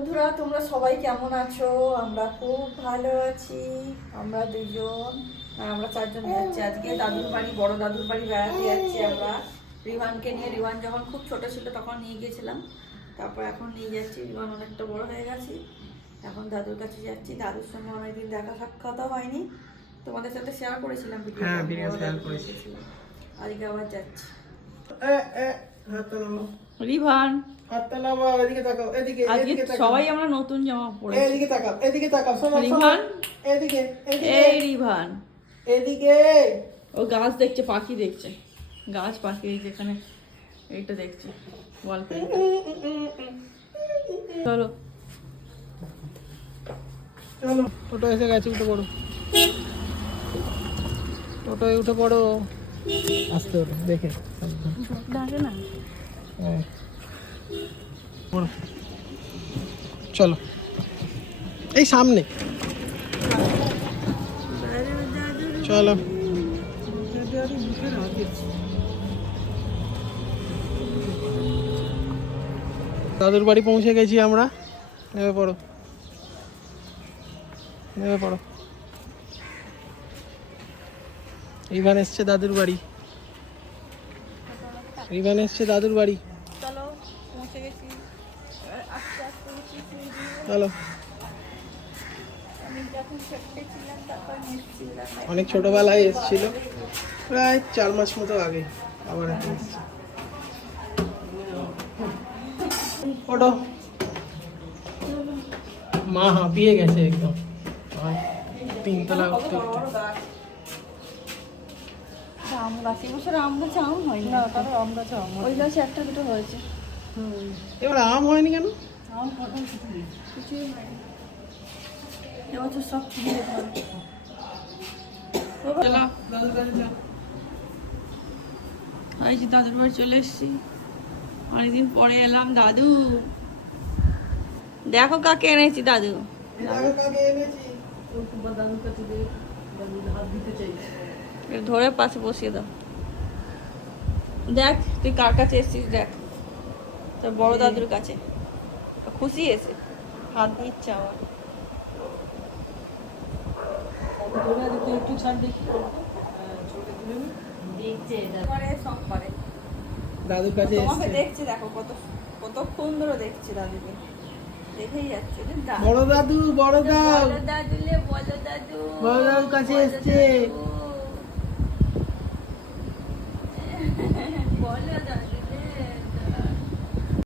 বন্ধুরা, তোমরা সবাই কেমন আছো? আমরা খুব ভালো আছি। আমরা দুজন আমরা চারজন যাচ্ছি আজকে দাদুর বাড়ি, বড় দাদুর বাড়ি বেড়াতে যাচ্ছি আমরা রিভানকে নিয়ে। রিভান যখন খুব ছোট ছিল তখন নিয়ে গিয়েছিলাম, তারপর এখন নিয়ে যাচ্ছি। রিভান অনেকটা বড় হয়ে গেছে, এখন দাদুর কাছে যাচ্ছি। দাদুর সঙ্গে অনেকদিন দেখা সাক্ষাৎও হয়নি, তোমাদের সাথে শেয়ার করেছিলাম ভিডিও। হ্যাঁ, ভিডিও শেয়ার করেছিলাম। আজকে আবার যাচ্ছি। রিভান হাতটা নামাও, এদিকে তাকাও, এদিকে আজকে এদিকে তাকাও। সবাই আমরা নতুন জামা পরেছি। এদিকে তাকাও, এদিকে তাকাও, শোনো শোনো। রিভান, এদিকে এদিকে এই রিভান এদিকে। ও গাছ দেখছে, পাখি দেখছে, গাছ পাখি যেখানে এইটা দেখছে ওয়ালপেপার। চলো চলো, টোটো এসে গেছে, উঠে পড়ো। টোটোয় উঠে পড়ো, আস্তে ওঠো, দেখে ডাকে না। হ্যাঁ। পড়ো। চলো, এই সামনে চলো। দাদুর বাড়ি পৌঁছে গেছি আমরা। নেমে পড়ো, নেমে পড়ো। রিভান এসছে দাদুর বাড়ি, রিভান এসছে দাদুর বাড়ি। চলো পৌঁছে গেছি। আস্তে আস্তে উঠেছি। চলো। আমি যখন ছোট্ট ছিলাম তখন এসেছিলাম। অনেক ছোটবেলায় এসেছিল, প্রায় 4 মাস মতো আগে। আবার এখন এসছে। ওঠো। মা হাঁপিয়ে গেছে একদম, আর 3 তলা উঠতে উঠতে। আম গাছ, এবছর আম গাছে আম হয়নি। না, তাহলে আমরা যাও। ওই গাছে একটা দুটো হয়েছে। এবার আম হয়নি কেন? কিছুই হয়নি এবছর, সব কিনে খাবে। এই যে দাদুর বাড়ি চলে এসেছি, অনেকদিন পরে এলাম। দাদু দেখো কাকে এনেছি। দাদু এটা ধরে পাশে বসিয়ে দাও। দেখ তুই কার কাছে এসেছিস, দেখ তোর বড় দাদুর কাছে। খুশি এসে হাত দিচ্ছে আমার। একটু ছাড় দেখি। সব পারে দাদুর কাছে তোমাকে এসছে। দেখছি, দেখো কতক্ষণ ধরে দেখছি দাদুকে, দেখেই যাচ্ছে। বড় দাদু, বড় দাদু, বলো দাদুলে, বলো দাদু, বড় দাদুর কাছে বলো এসছে। দাদু।